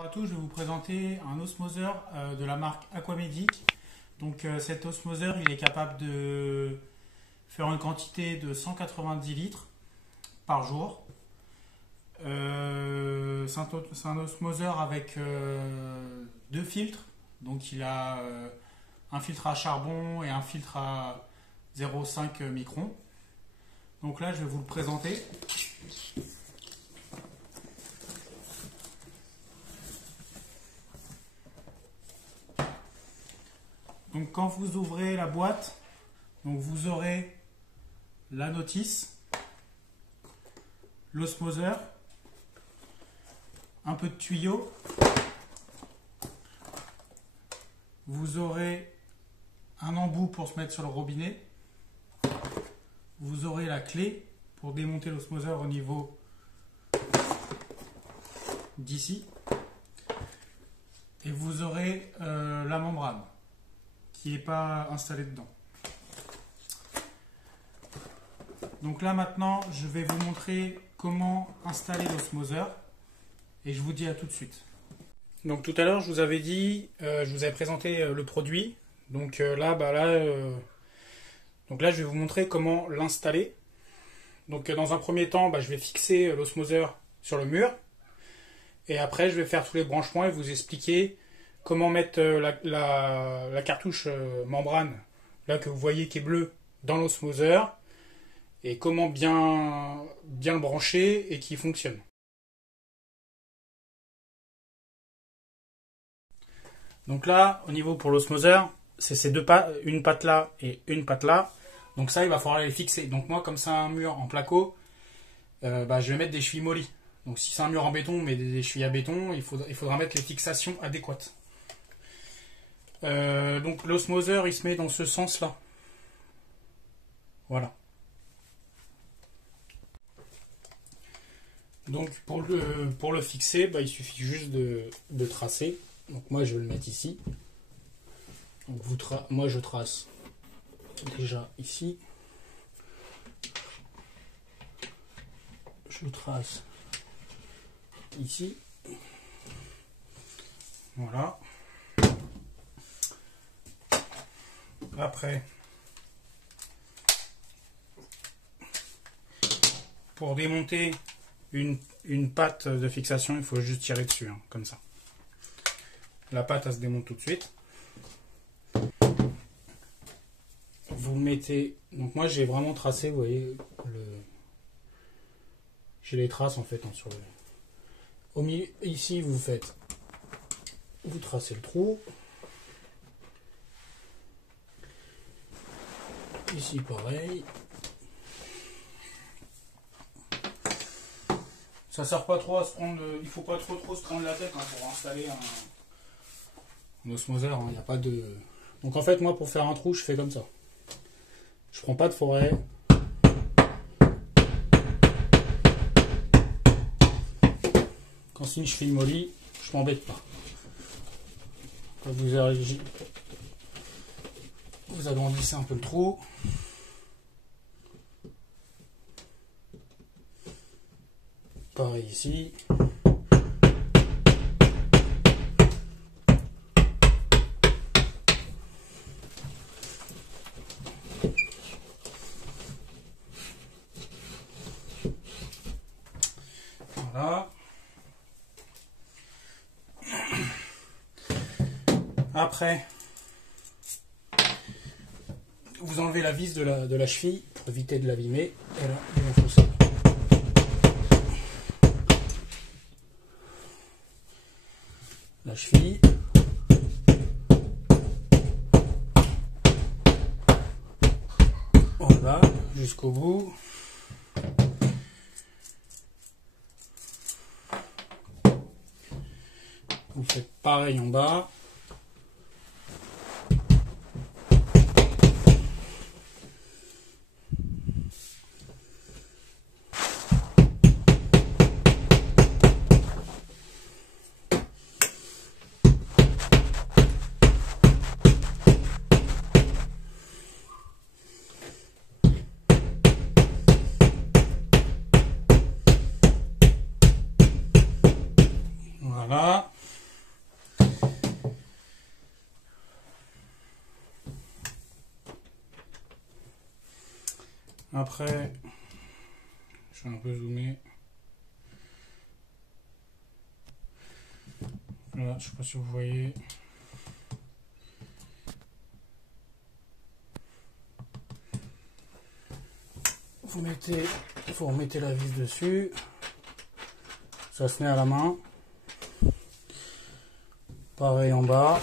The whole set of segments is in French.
Bonjour à tous, je vais vous présenter un osmoseur de la marque Aquamedic. Donc cet osmoseur il est capable de faire une quantité de 190 litres par jour. C'est un osmoseur avec deux filtres. Donc il a un filtre à charbon et un filtre à 0,5 microns. Donc là je vais vous le présenter. Donc quand vous ouvrez la boîte, donc vous aurez la notice, l'osmoseur, un peu de tuyau, vous aurez un embout pour se mettre sur le robinet, vous aurez la clé pour démonter l'osmoseur au niveau d'ici, et vous aurez la membrane qui n'est pas installée dedans. Donc là maintenant je vais vous montrer comment installer l'osmoseur et je vous dis à tout de suite. Donc tout à l'heure je vous avais dit, je vous avais présenté le produit. Donc là je vais vous montrer comment l'installer. Donc dans un premier temps je vais fixer l'osmoseur sur le mur et après je vais faire tous les branchements et vous expliquer comment mettre la cartouche membrane là que vous voyez qui est bleue dans l'osmoseur et comment bien le brancher et qu'il fonctionne. Donc là, au niveau pour l'osmoseur, c'est ces deux pattes, une patte là et une patte là. Donc ça, il va falloir les fixer. Donc moi, comme c'est un mur en placo, je vais mettre des chevilles molis. Donc si c'est un mur en béton, mais des chevilles à béton, il faudra mettre les fixations adéquates. Donc l'osmoseur, il se met dans ce sens-là. Voilà. Donc pour le fixer, il suffit juste de tracer. Donc moi je vais le mettre ici. Donc moi je trace déjà ici. Je trace ici. Voilà. Après, pour démonter une patte de fixation, il faut juste tirer dessus, comme ça. La patte, elle se démonte tout de suite. Vous mettez... Donc moi, j'ai vraiment tracé, vous voyez, j'ai les traces, en fait, sur le... Au milieu, ici, vous tracez le trou. Ici, pareil. Ça sert pas trop à se prendre, il faut pas trop se prendre la tête pour installer un osmoseur. Il n'y a pas de. Donc en fait, moi pour faire un trou, je fais comme ça. Je prends pas de forêt. Quand c'est une cheville molly, je m'embête pas. Quand vous agrandissez un peu le trou. Pareil ici. Voilà. Après, vous enlevez la vis de la cheville pour éviter de l'abîmer. Et là, il vous faut ça. La cheville. Voilà, jusqu'au bout. Vous faites pareil en bas. Voilà. Après, je vais un peu zoomer. Voilà, je sais pas si vous voyez. Vous remettez la vis dessus. Ça se met à la main. Pareil en bas.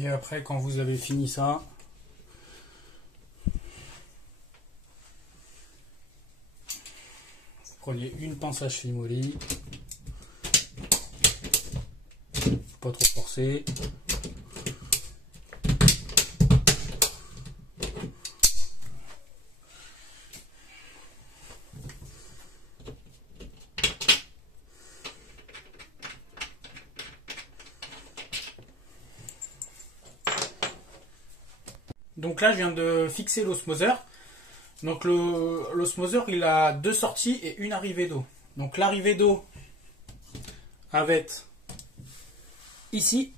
Et après, quand vous avez fini ça, vous prenez une pince à cheville molly, pas trop forcer. Donc là, je viens de fixer l'osmoseur. Donc l'osmoseur, il a deux sorties et une arrivée d'eau. Donc l'arrivée d'eau va être ici.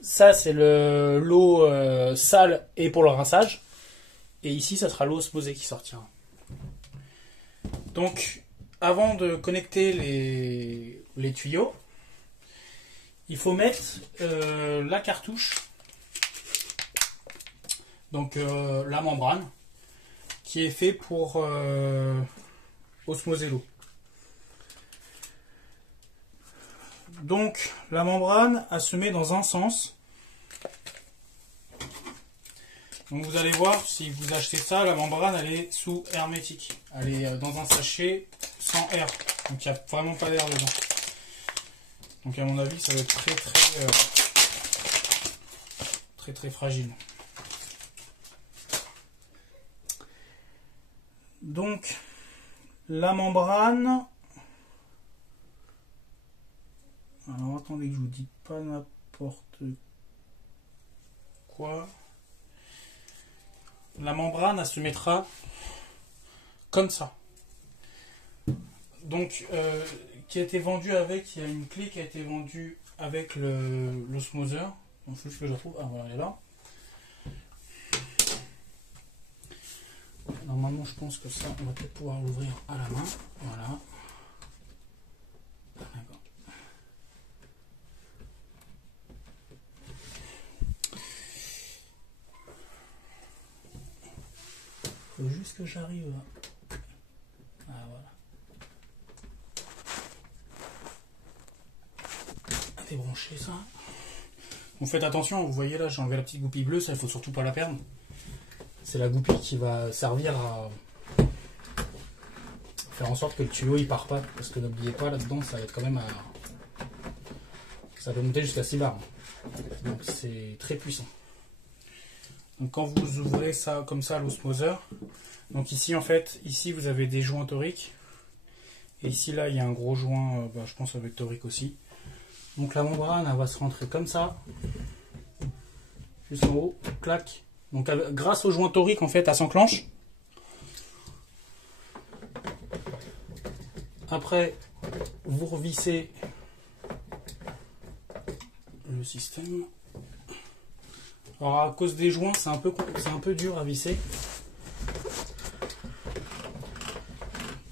Ça, c'est l'eau sale et pour le rinçage. Et ici, ça sera l'eau osmosée qui sortira. Donc, avant de connecter les tuyaux, il faut mettre la cartouche. Donc la membrane qui est fait pour osmoser l'eau. Donc la membrane, elle se met dans un sens. Donc vous allez voir, si vous achetez ça, la membrane elle est sous hermétique. Elle est dans un sachet sans air. Donc il n'y a vraiment pas d'air dedans. Donc à mon avis ça va être très fragile. Donc la membrane, alors attendez que je vous dis pas n'importe quoi. La membrane elle se mettra comme ça. Donc qui a été vendu avec, il y a une clé qui a été vendue avec l'osmoseur. Il faut juste que je la trouve. Ah voilà, elle est là. Normalement, je pense que ça, on va peut-être pouvoir l'ouvrir à la main. Voilà. D'accord. Il faut juste que j'arrive à... Ah, voilà. À débrancher ça. Bon, faites attention, vous voyez là, j'ai enlevé la petite goupille bleue, ça, il faut surtout pas la perdre. C'est la goupille qui va servir à faire en sorte que le tuyau il part pas, parce que n'oubliez pas là-dedans ça va être quand même ça peut monter jusqu'à 6 bars, donc c'est très puissant. Donc quand vous ouvrez ça comme ça l'osmoseur, donc ici en fait, ici vous avez des joints toriques, et ici là il y a un gros joint, je pense avec torique aussi. Donc la membrane elle va se rentrer comme ça, juste en haut, clac. Donc grâce au joint torique en fait elle s'enclenche. Après vous revissez le système. Alors à cause des joints c'est un peu dur à visser.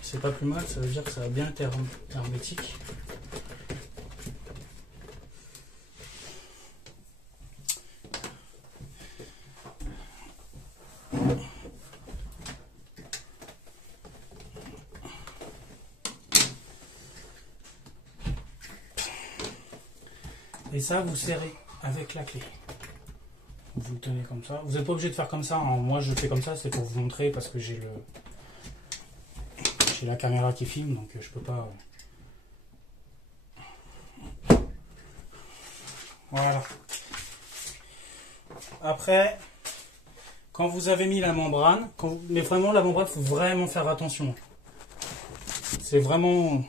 C'est pas plus mal, ça veut dire que ça va bien être hermétique. Et ça, vous serrez avec la clé. Vous le tenez comme ça. Vous n'êtes pas obligé de faire comme ça. Hein. Moi, je fais comme ça, c'est pour vous montrer parce que j'ai la caméra qui filme, donc je peux pas. Voilà. Après, quand vous avez mis la membrane, mais vraiment la membrane, il faut vraiment faire attention. C'est vraiment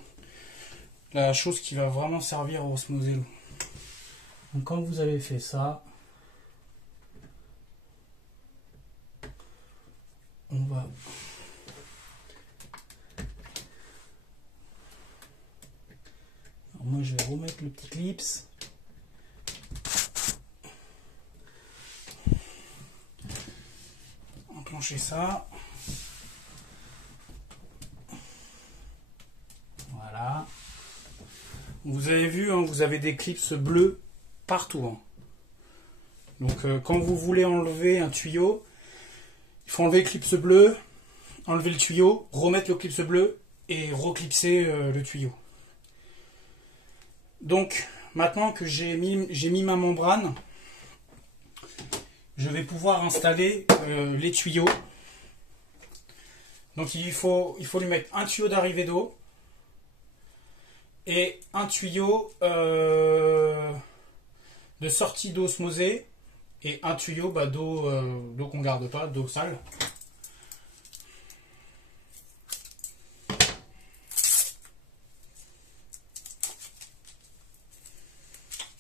la chose qui va vraiment servir à osmoser l'eau. Donc quand vous avez fait ça, on va... Alors moi je vais remettre le petit clips. Enclencher ça. Voilà. Vous avez vu, hein, vous avez des clips bleus partout. Hein. Donc quand vous voulez enlever un tuyau, il faut enlever le clips bleu, enlever le tuyau, remettre le clips bleu et reclipser le tuyau. Donc maintenant que j'ai mis ma membrane, je vais pouvoir installer les tuyaux. Donc il faut lui mettre un tuyau d'arrivée d'eau et un tuyau de sortie d'osmosée et un tuyau d'eau qu'on garde pas, d'eau sale.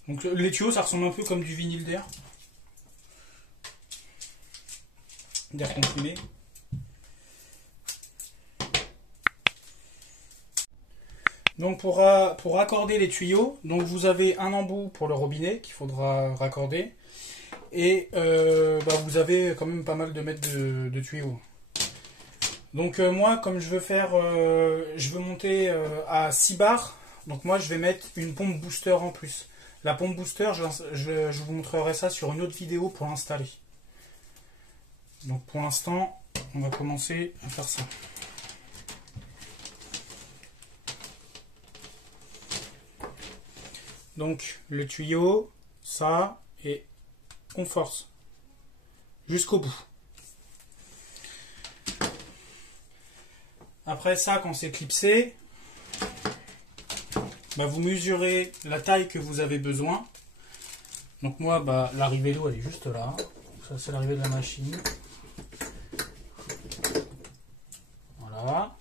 Donc les tuyaux, ça ressemble un peu comme du vinyle d'air comprimé. Donc pour raccorder les tuyaux, donc vous avez un embout pour le robinet qu'il faudra raccorder. Et vous avez quand même pas mal de mètres de tuyaux. Donc moi, comme je veux faire, je veux monter à 6 bars, donc moi je vais mettre une pompe booster en plus. La pompe booster, je vous montrerai ça sur une autre vidéo pour l'installer. Donc pour l'instant, on va commencer à faire ça. Donc le tuyau, ça, et on force jusqu'au bout. Après ça, quand c'est clipsé, vous mesurez la taille que vous avez besoin. Donc moi, l'arrivée d'eau, elle est juste là. Ça, c'est l'arrivée de la machine. Voilà.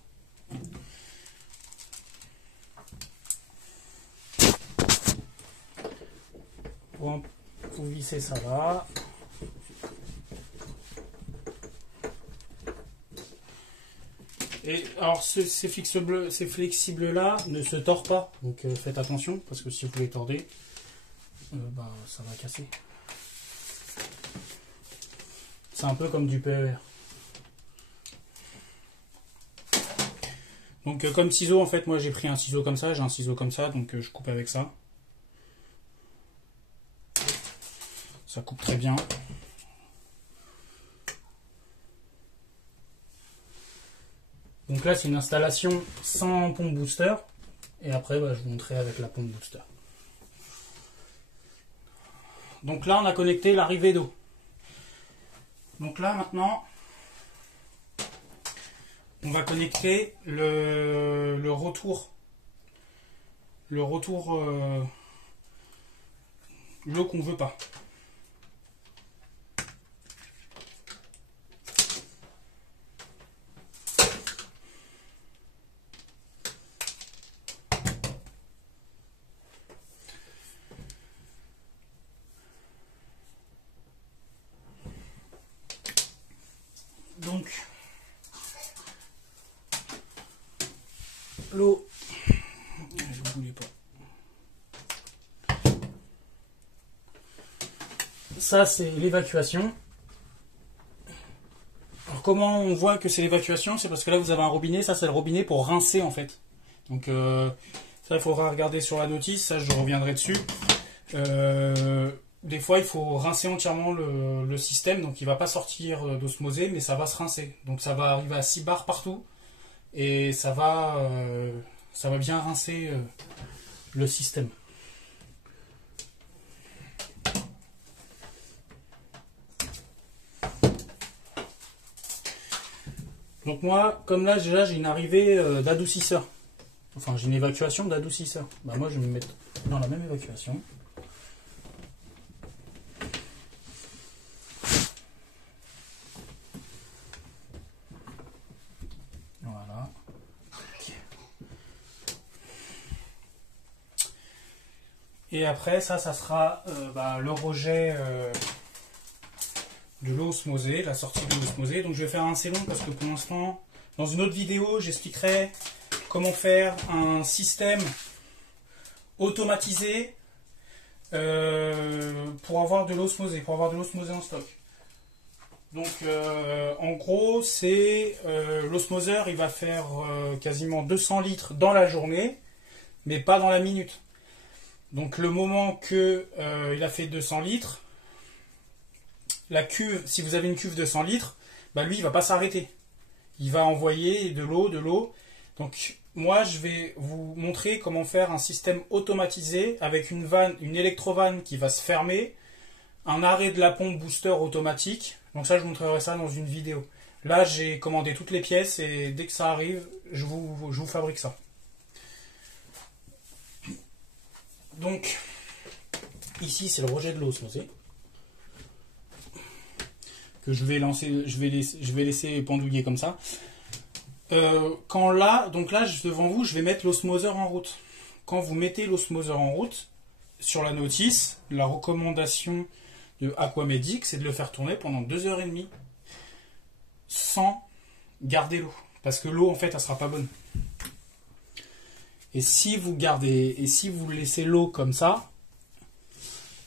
Vous vissez ça là. Et alors ces flexibles là ne se tordent pas, donc faites attention parce que si vous les tordez, ça va casser. C'est un peu comme du PER. Donc comme ciseau, en fait, moi j'ai pris un ciseau comme ça, j'ai un ciseau comme ça, donc je coupe avec ça. Ça coupe très bien. Donc là c'est une installation sans pompe booster. Et après je vous montrerai avec la pompe booster. Donc là on a connecté l'arrivée d'eau. Donc là maintenant on va connecter le retour. L'eau qu'on ne veut pas. Donc l'eau, je ne voulais pas. Ça c'est l'évacuation. Alors comment on voit que c'est l'évacuation? C'est parce que là vous avez un robinet, ça c'est le robinet pour rincer en fait. Donc ça il faudra regarder sur la notice, ça je reviendrai dessus. Des fois il faut rincer entièrement le système, donc il ne va pas sortir d'osmosée, mais ça va se rincer. Donc ça va arriver à 6 bars partout et ça va bien rincer le système. Donc moi, comme là déjà j'ai une arrivée d'adoucisseur, enfin j'ai une évacuation d'adoucisseur. Moi je vais me mettre dans la même évacuation. Voilà. Et après ça sera le rejet de l'eau osmosée, la sortie de l'eau osmosée. Donc je vais faire un assez long parce que pour l'instant, dans une autre vidéo, j'expliquerai comment faire un système automatisé pour avoir de l'osmosée, en stock. Donc en gros, c'est l'osmoseur, il va faire quasiment 200 litres dans la journée, mais pas dans la minute. Donc le moment que il a fait 200 litres, la cuve, si vous avez une cuve de 100 litres, bah lui il va pas s'arrêter. Il va envoyer de l'eau. Donc moi je vais vous montrer comment faire un système automatisé avec une vanne, une électrovanne qui va se fermer, un arrêt de la pompe booster automatique. Donc ça je vous montrerai ça dans une vidéo. Là j'ai commandé toutes les pièces et dès que ça arrive, je vous fabrique ça. Donc ici c'est le rejet de l'eau osmosée que je vais laisser pendouiller comme ça. Donc là devant vous je vais mettre l'osmoseur en route. Quand vous mettez l'osmoseur en route, sur la notice, la recommandation de Aquamedic, c'est de le faire tourner pendant 2h30 sans garder l'eau. Parce que l'eau, en fait, elle sera pas bonne. Et si vous laissez l'eau comme ça,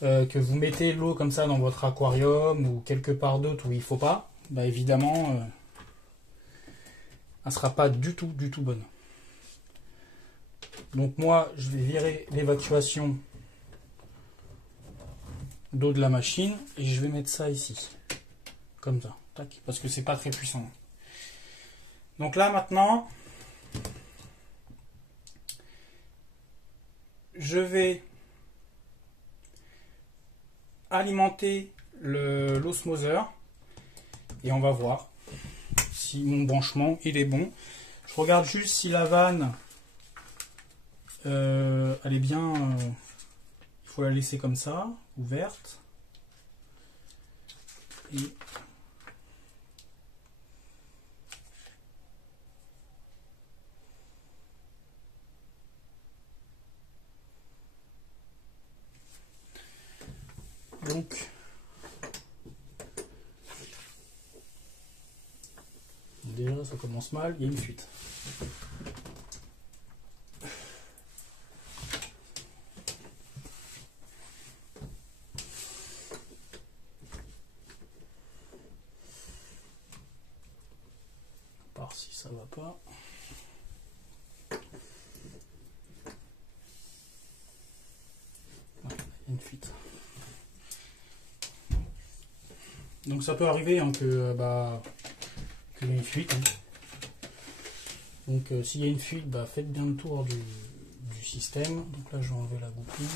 que vous mettez l'eau comme ça dans votre aquarium ou quelque part d'autre où il ne faut pas, bah évidemment, elle ne sera pas du tout bonne. Donc moi, je vais virer l'évacuation d'eau de la machine et je vais mettre ça ici comme ça, tac, parce que c'est pas très puissant. Donc là maintenant je vais alimenter l'osmoseur et on va voir si mon branchement il est bon. Je regarde juste si la vanne elle est bien, il faut la laisser comme ça, ouverte. Et donc déjà ça commence mal, il y a une fuite. Si ça va pas, voilà, il y a une fuite. Donc ça peut arriver hein, qu'il y ait une fuite. Hein. Donc s'il y a une fuite, faites bien le tour du système. Donc là je vais enlever la goupille.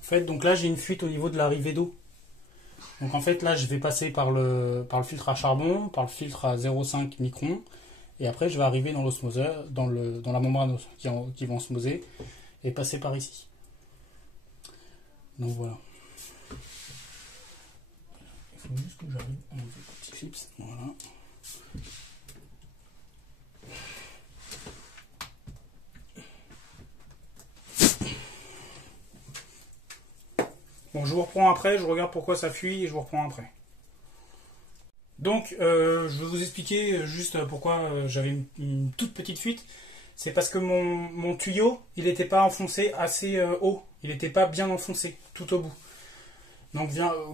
En fait, donc là j'ai une fuite au niveau de l'arrivée d'eau. Donc en fait là je vais passer par le filtre à charbon, par le filtre à 0,5 microns, et après je vais arriver dans l'osmoseur, dans la membrane qui va osmoser, et passer par ici. Donc voilà. Il faut juste que j'arrive à enlever le petit clips. Voilà. Bon, je vous reprends après, je regarde pourquoi ça fuit et je vous reprends après. Donc, je vais vous expliquer juste pourquoi j'avais une toute petite fuite. C'est parce que mon tuyau, il n'était pas enfoncé assez haut. Il n'était pas bien enfoncé, tout au bout. Donc,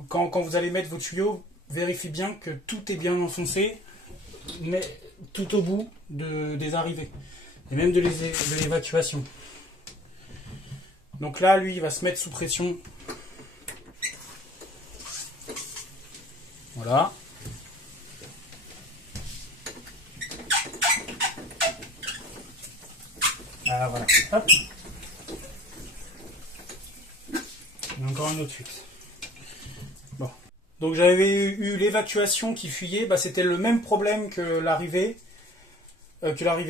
quand vous allez mettre vos tuyaux, vérifiez bien que tout est bien enfoncé, mais tout au bout des arrivées. Et même de l'évacuation. Donc là, lui, il va se mettre sous pression. Voilà. Ah, voilà. Hop. Il y a encore une autre fuite. Bon. Donc j'avais eu l'évacuation qui fuyait. C'était le même problème que l'arrivée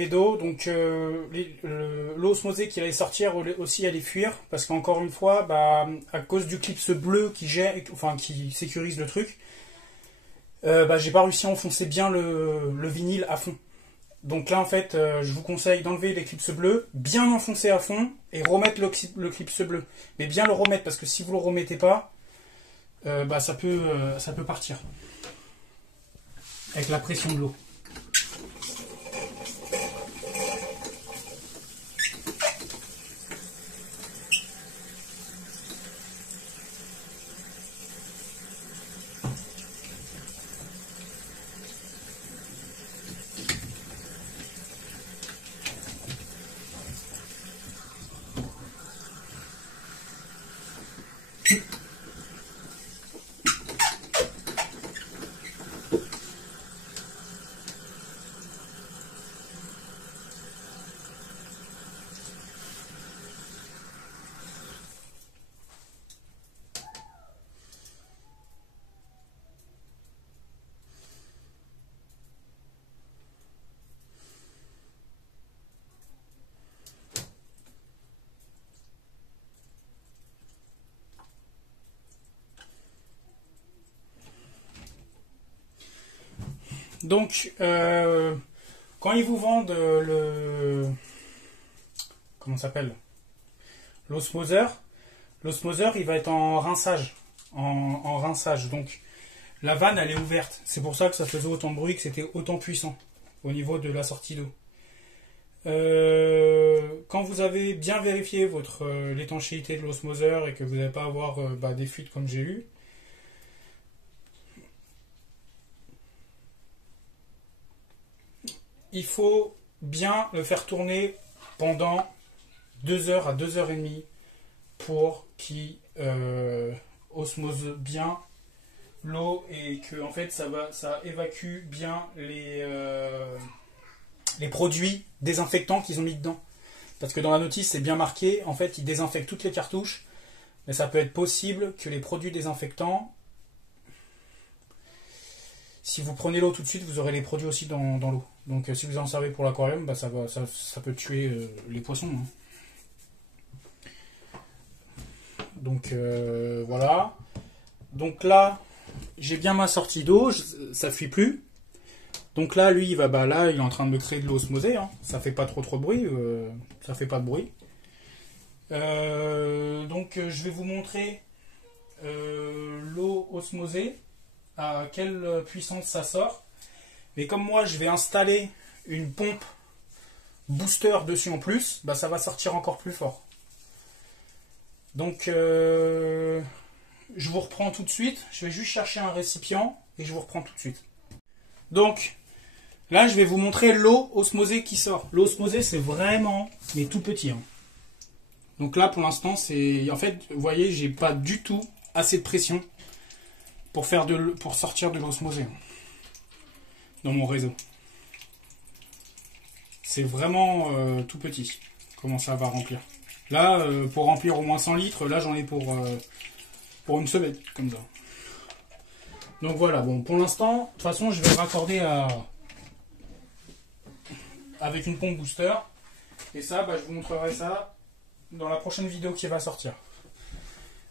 d'eau. Donc l'eau osmosée qui allait sortir aussi allait fuir. Parce qu'encore une fois, à cause du clips bleu qui sécurise le truc, j'ai pas réussi à enfoncer bien le vinyle à fond. Donc là, en fait, je vous conseille d'enlever les clips bleus, bien enfoncer à fond et remettre le clip bleu. Mais bien le remettre, parce que si vous ne le remettez pas, bah, ça peut partir avec la pression de l'eau. Donc, quand ils vous vendent comment ça s'appelle, l'osmoseur, il va être en rinçage, en rinçage. Donc, la vanne, elle est ouverte. C'est pour ça que ça faisait autant de bruit, que c'était autant puissant au niveau de la sortie d'eau. Quand vous avez bien vérifié l'étanchéité de l'osmoseur et que vous n'allez pas avoir des fuites comme j'ai eu, il faut bien le faire tourner pendant 2 heures à 2 heures et demie pour qu'il osmose bien l'eau et que en fait ça évacue bien les produits désinfectants qu'ils ont mis dedans. Parce que dans la notice c'est bien marqué, en fait ils désinfectent toutes les cartouches, mais ça peut être possible que les produits désinfectants, si vous prenez l'eau tout de suite, vous aurez les produits aussi dans l'eau. Donc si vous en servez pour l'aquarium, ça peut tuer les poissons. Hein. Donc voilà. Donc là, j'ai bien ma sortie d'eau, ça fuit plus. Donc là, lui, il est en train de me créer de l'eau osmosée. Hein. Ça fait pas trop de bruit, ça fait pas de bruit. Donc je vais vous montrer l'eau osmosée, à quelle puissance ça sort. Mais comme moi je vais installer une pompe booster dessus en plus, ça va sortir encore plus fort. Donc je vous reprends tout de suite. Je vais juste chercher un récipient et je vous reprends tout de suite. Donc là je vais vous montrer l'eau osmosée qui sort. L'eau osmosée c'est vraiment mais tout petit. Hein. Donc là pour l'instant c'est... En fait vous voyez j'ai pas du tout assez de pression pour sortir de l'osmosée dans mon réseau. C'est vraiment tout petit. Comment ça va remplir. Là, pour remplir au moins 100 litres, là j'en ai pour une semaine, comme ça. Donc voilà, bon, pour l'instant, de toute façon, je vais raccorder avec une pompe booster. Et ça, je vous montrerai ça dans la prochaine vidéo qui va sortir.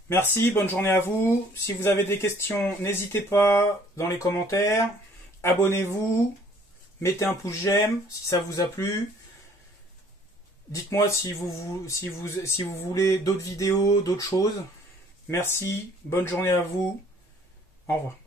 Merci, bonne journée à vous. Si vous avez des questions, n'hésitez pas dans les commentaires. Abonnez-vous, mettez un pouce j'aime si ça vous a plu. Dites-moi si vous voulez d'autres vidéos, d'autres choses. Merci, bonne journée à vous. Au revoir.